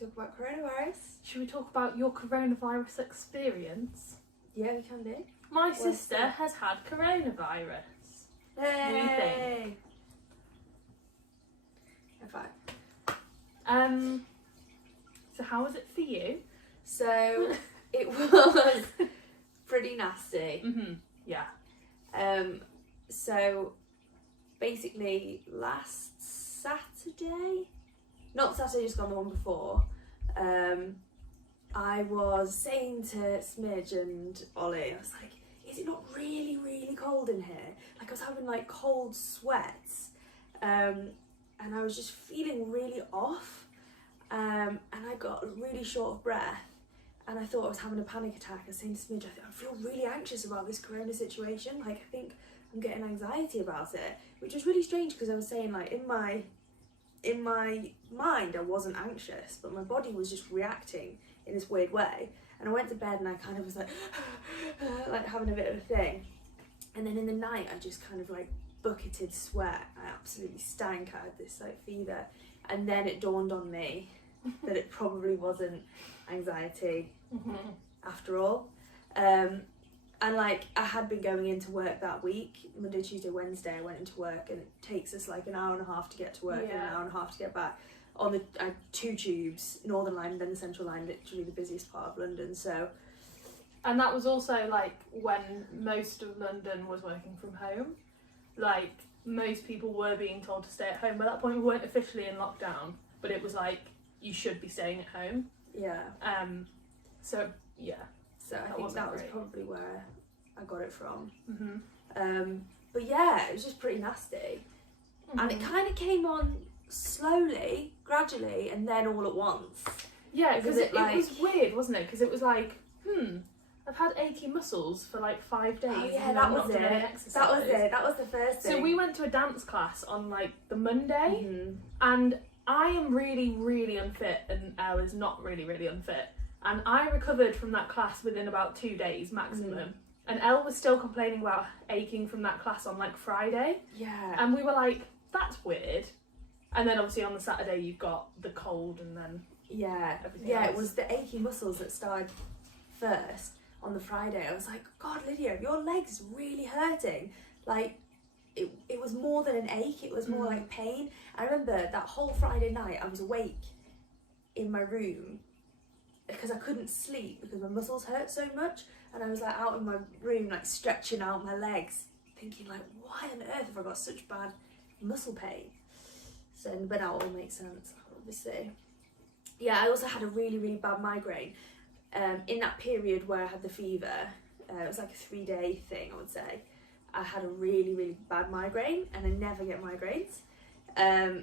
talk about coronavirus. Should we talk about your coronavirus experience? Yeah, we can do. My sister has had coronavirus. Hey! High five. So how was it for you? So it was pretty nasty. Yeah. So basically last Saturday, not Saturday just gone, the one before, I was saying to Smidge and Ollie, I was like, is it not really, really cold in here? Like I was having like cold sweats, and I was just feeling really off, and I got really short of breath, and I thought I was having a panic attack. I was saying to Smidge, I feel really anxious about this corona situation, like I think I'm getting anxiety about it, which was really strange because I was saying like in my mind I wasn't anxious, but my body was just reacting in this weird way. And I went to bed and I kind of was like like having a bit of a thing, and then in the night I just kind of like bucketed sweat. I absolutely stank. I had this like fever, and then it dawned on me that it probably wasn't anxiety after all. And like I had been going into work that week, Monday, Tuesday, Wednesday I went into work, and it takes us like an hour and a half to get to work and an hour and a half to get back on the two tubes, Northern Line and then the Central Line, literally the busiest part of London. So, and that was also like when most of London was working from home. Like most people were being told to stay at home. By that point we weren't officially in lockdown, but it was like you should be staying at home. Yeah. So yeah. So I think that was probably where I got it from. Mm-hmm. But yeah, it was just pretty nasty. And it kind of came on slowly, gradually, and then all at once. Yeah, because it was weird, wasn't it? Because it was like, I've had achy muscles for like 5 days. Oh yeah, and that I've was not done any it. exercise. That was it. That was the first thing. So we went to a dance class on like the Monday, and I am really, really unfit, and Elle is not really, really unfit. And I recovered from that class within about 2 days maximum. And Elle was still complaining about aching from that class on like Friday. Yeah. And we were like, that's weird. And then obviously on the Saturday you've got the cold and then everything else. It was the achy muscles that started first on the Friday. I was like, God, Lydia, your leg's really hurting. Like it was more than an ache, it was more like pain. I remember that whole Friday night I was awake in my room because I couldn't sleep because my muscles hurt so much, and I was like out in my room like stretching out my legs thinking like, why on earth have I got such bad muscle pain? So, but now it all makes sense, obviously. Yeah, I also had a really, really bad migraine in that period where I had the fever. It was like a 3-day thing, I would say. I had a really, really bad migraine, and I never get migraines.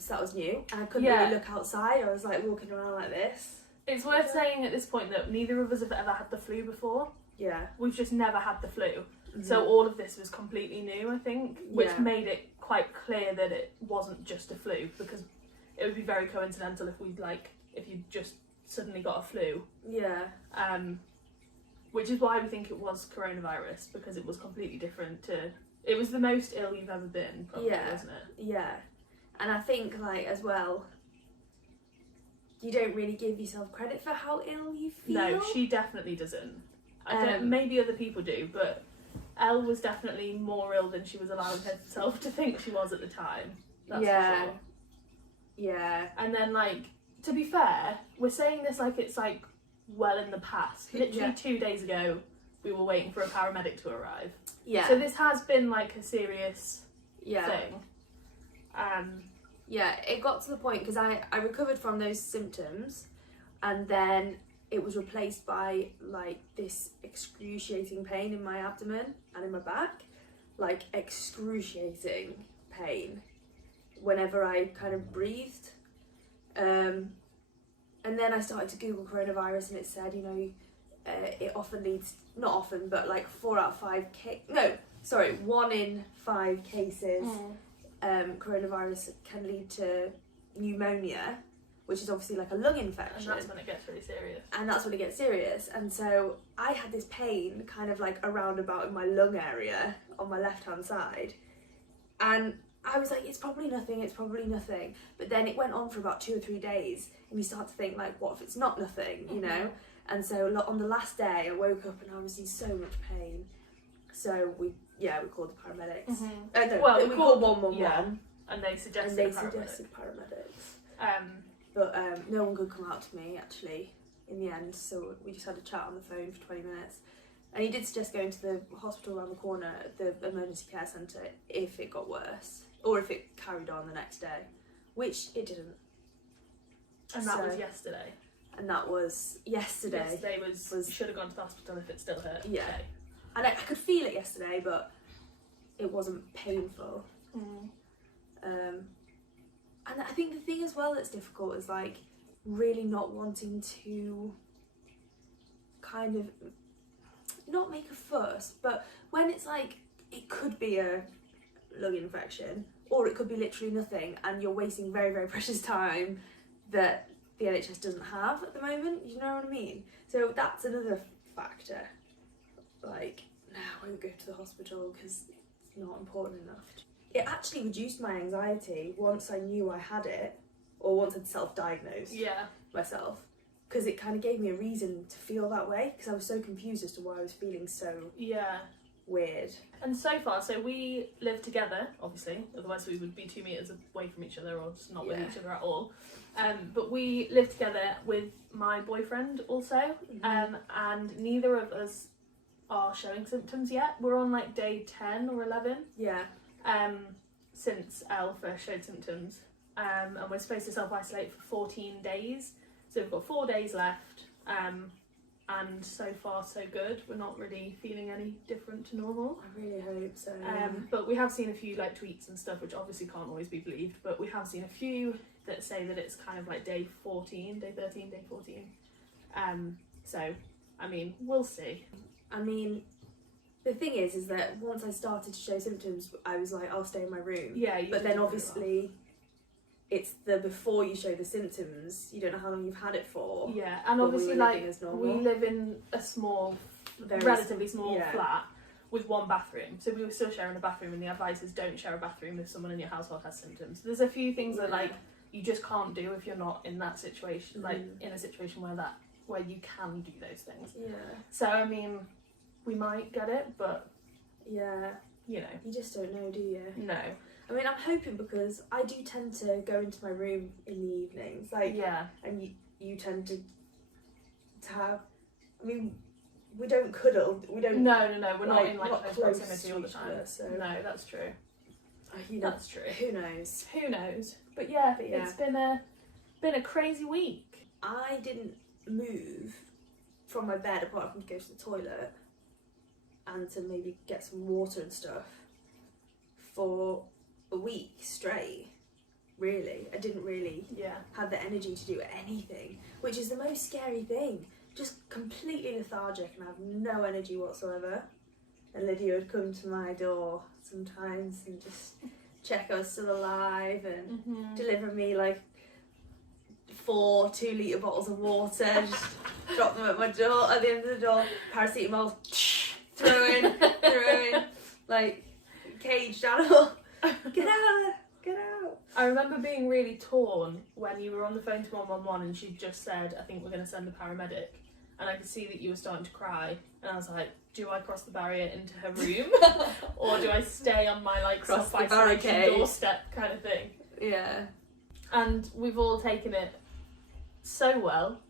So that was new, and I couldn't really look outside. I was like walking around like this. It's worth saying at this point that neither of us have ever had the flu before. Yeah. We've just never had the flu. So all of this was completely new, I think, which made it quite clear that it wasn't just a flu, because it would be very coincidental if you just suddenly got a flu. Yeah. Which is why we think it was coronavirus, because it was completely different it was the most ill you've ever been, probably, wasn't it? Yeah. And I think, like, as well, you don't really give yourself credit for how ill you feel. No, she definitely doesn't. I don't, maybe other people do, but Elle was definitely more ill than she was allowing herself to think she was at the time. That's for sure. Yeah. And then, like, to be fair, we're saying this like it's like well in the past. Literally 2 days ago, we were waiting for a paramedic to arrive. Yeah. So this has been like a serious thing. Yeah, it got to the point because I recovered from those symptoms, and then it was replaced by like this excruciating pain in my abdomen and in my back, like excruciating pain whenever I kind of breathed. And then I started to Google coronavirus, and it said, you know, it often leads, not often, but like 1 in 5 cases coronavirus can lead to pneumonia, which is obviously like a lung infection. And that's when it gets really serious. And so I had this pain kind of like around about in my lung area on my left hand side, and I was like, it's probably nothing. But then it went on for about 2 or 3 days, and you start to think, like, what if it's not nothing, you know? And so on the last day, I woke up and I was in so much pain. So we called the paramedics. We called 111. Yeah, and they suggested paramedics. But no one could come out to me, actually, in the end. So we just had a chat on the phone for 20 minutes. And he did suggest going to the hospital around the corner, the emergency care centre, if it got worse. Or if it carried on the next day. Which it didn't. And that was yesterday. And that was yesterday. Yesterday was you should have gone to the hospital if it still hurt. Yeah. Today. And I could feel it yesterday, but it wasn't painful. And I think the thing as well that's difficult is, like, really not wanting to kind of not make a fuss, but when it's like, it could be a lung infection, or it could be literally nothing, and you're wasting very, very precious time that the NHS doesn't have at the moment, you know what I mean? So that's another factor. Like, no, I won't go to the hospital because it's not important enough. It actually reduced my anxiety once I knew I had it, or once I'd self-diagnosed myself, because it kind of gave me a reason to feel that way, because I was so confused as to why I was feeling so weird. And so far, so we live together, obviously, otherwise we would be 2 meters away from each other, or just not with each other at all. But we live together with my boyfriend also, and neither of us are showing symptoms yet. We're on like day 10 or 11. Yeah. Since Elle first showed symptoms. And we're supposed to self-isolate for 14 days. So we've got 4 days left. And so far so good. We're not really feeling any different to normal. I really hope so. But we have seen a few like tweets and stuff, which obviously can't always be believed, but we have seen a few that say that it's kind of like day 14, day 13, day 14. So, I mean, we'll see. I mean, the thing is that once I started to show symptoms, I was like, I'll stay in my room. Yeah, but then obviously it's the before you show the symptoms, you don't know how long you've had it for. Yeah, and obviously like we live in a small, relatively small flat with 1 bathroom, so we were still sharing a bathroom, and the advice is don't share a bathroom if someone in your household has symptoms. There's a few things that like you just can't do if you're not in that situation, like in a situation where you can do those things. Yeah. So I mean, we might get it, but you know, you just don't know, do you? No. I mean, I'm hoping, because I do tend to go into my room in the evenings, like, and you tend to have, I mean, we don't cuddle, we don't. No, we're not in like close proximity all the time. So. No, that's true. That's true. Who knows? Who knows? But yeah, it's been a crazy week. I didn't move from my bed apart from to go to the toilet and to maybe get some water and stuff for a week straight. Really, I didn't really have the energy to do anything, which is the most scary thing. Just completely lethargic and have no energy whatsoever. And Lydia would come to my door sometimes and just check I was still alive and deliver me like 4 2-litre bottles of water, just drop them at my door, at the end of the door, paracetamol, throw in, like caged animal. Get out! Get out! I remember being really torn when you were on the phone to 111 and she just said, I think we're going to send the paramedic. And I could see that you were starting to cry. And I was like, do I cross the barrier into her room? Or do I stay on my like self-isolation doorstep kind of thing? Yeah. And we've all taken it so well.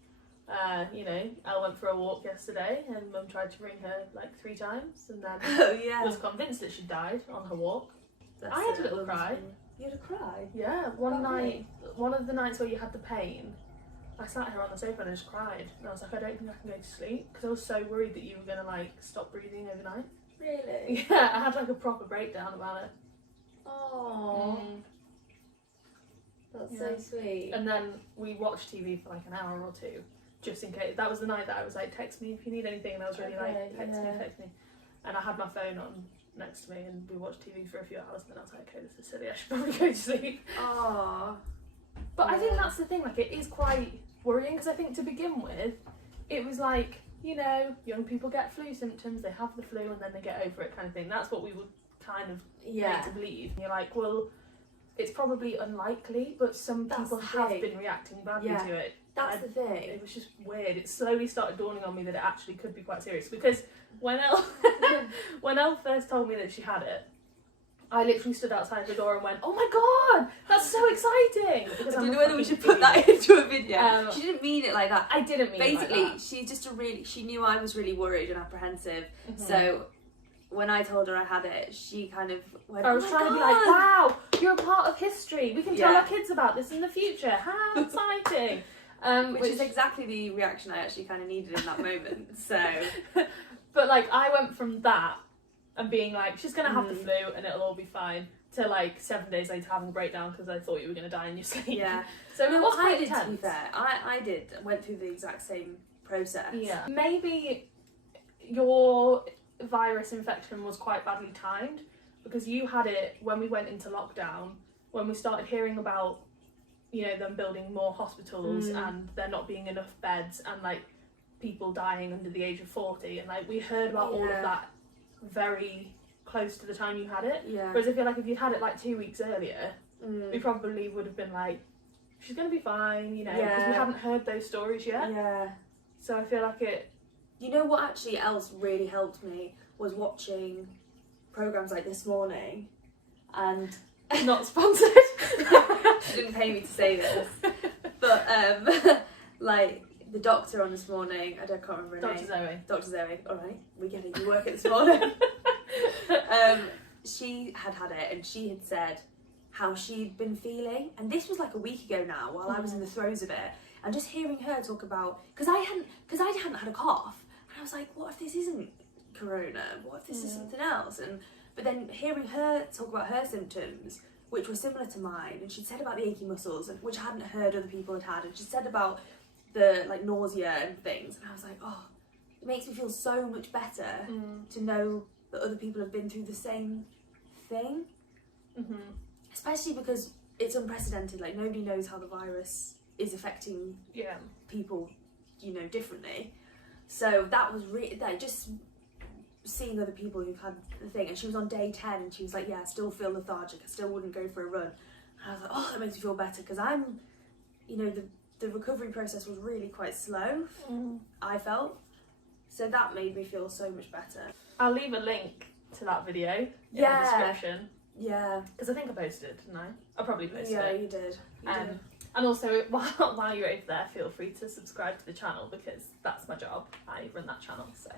You know, Elle went for a walk yesterday and Mum tried to ring her like 3 times and then was convinced that she died on her walk. I had a little cry. You had a cry? Yeah, one night, one of the nights where you had the pain, I sat here on the sofa and just cried. And I was like, I don't think I can go to sleep, because I was so worried that you were going to like stop breathing overnight. Really? Yeah, I had like a proper breakdown about it. Oh. That's so sweet. And then we watched TV for like an hour or 2, just in case. That was the night that I was like, text me if you need anything, and I was really like, text me. And I had my phone on next to me and we watched TV for a few hours, and then I was like, okay, this is silly, I should probably go to sleep. Oh. But I think that's the thing, like it is quite worrying, because I think to begin with, it was like, you know, young people get flu symptoms, they have the flu and then they get over it kind of thing. That's what we were kind of made to believe. And you're like, well, it's probably unlikely, but some That's people the have thing. been reacting badly Yeah. to it. That's And the thing. it was just weird. It slowly started dawning on me that it actually could be quite serious, because when Elle when Elle first told me that she had it, I literally stood outside the door and went, "Oh my god, that's so exciting!" Because I I'm don't a know whether we fucking should put that idiot. into a video. She She didn't mean it like that. I didn't mean Basically, it like that. she's just she knew I was really worried and apprehensive. Mhm. So when I told her I had it, she kind of went, I was "Oh my trying to be God." like, "Wow, you're a part of history. We can tell Yeah. our kids about this in the future. How exciting!" Which is exactly the reaction I actually kind of needed in that moment. So, But like, I went from that and being like, "She's gonna have the Mm. flu and it'll all be fine," to like 7 days later having a breakdown because I thought you were gonna die in your sleep. yeah. So it was I quite did, to be intense. fair. I went through the exact same process. Yeah. Maybe your virus infection was quite badly timed, because you had it when we went into lockdown, when we started hearing about, you know, them building more hospitals and there not being enough beds and like people dying under the age of 40, and like we heard about all of Yeah. that very close to the time you had it. Yeah. Whereas I feel like if you'd had it like 2 weeks earlier, Mm. we probably would have been like, "She's gonna be fine," you know, because Yeah. we hadn't heard those stories yet. Yeah. So I feel like it. You know what actually else really helped me was watching programs like This Morning, and Not sponsored. she didn't pay me to say this, but like the doctor on This Morning, I can't remember her Dr. name. Zoe. Dr. Zoe. All right, we get it. You work at This Morning. She had it, and she had said how she'd been feeling, and this was like a week ago now, while I was in the throes of it, and just hearing her talk about, because I hadn't had a cough, and I was like, what if this isn't corona? What if this is something else? But then hearing her talk about her symptoms, which were similar to mine, and she'd said about the achy muscles, which I hadn't heard other people had, and she said about the like nausea and things, and I was like, oh, it makes me feel so much better to know that other people have been through the same thing. Especially because it's unprecedented, like nobody knows how the virus is affecting Yeah. people, you know, differently. So that was really, like, just seeing other people who've had the thing, and she was on day 10 and she was like, yeah, I still feel lethargic, I still wouldn't go for a run. And I was like, oh, that makes me feel better, because I'm, you know, the recovery process was really quite slow, I felt. So that made me feel so much better. I'll leave a link to that video in the Yeah. description, Yeah. because I think I posted it, didn't I? I probably posted Yeah, it. you did. You did. And also, while you're over there, feel free to subscribe to the channel, because that's my job. I run that channel, so.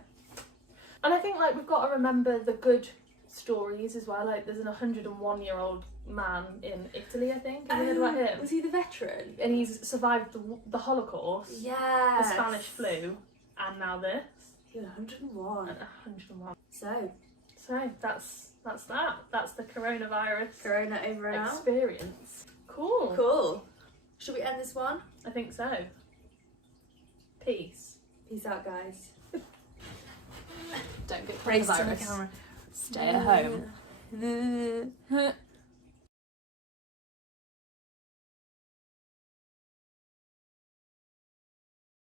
And I think like we've got to remember the good stories as well. Like there's an 101-year-old man in Italy, I think. Have you heard about him? Was he the veteran? And he's survived the Holocaust, Yeah. the Spanish flu, and now this. He was 101. And 101. So, That's that. That's the coronavirus Corona over and out. experience. Cool. Cool. Should we end this one? I think so. Peace. Peace out, guys. Don't get Race to the coronavirus. camera. Stay at home.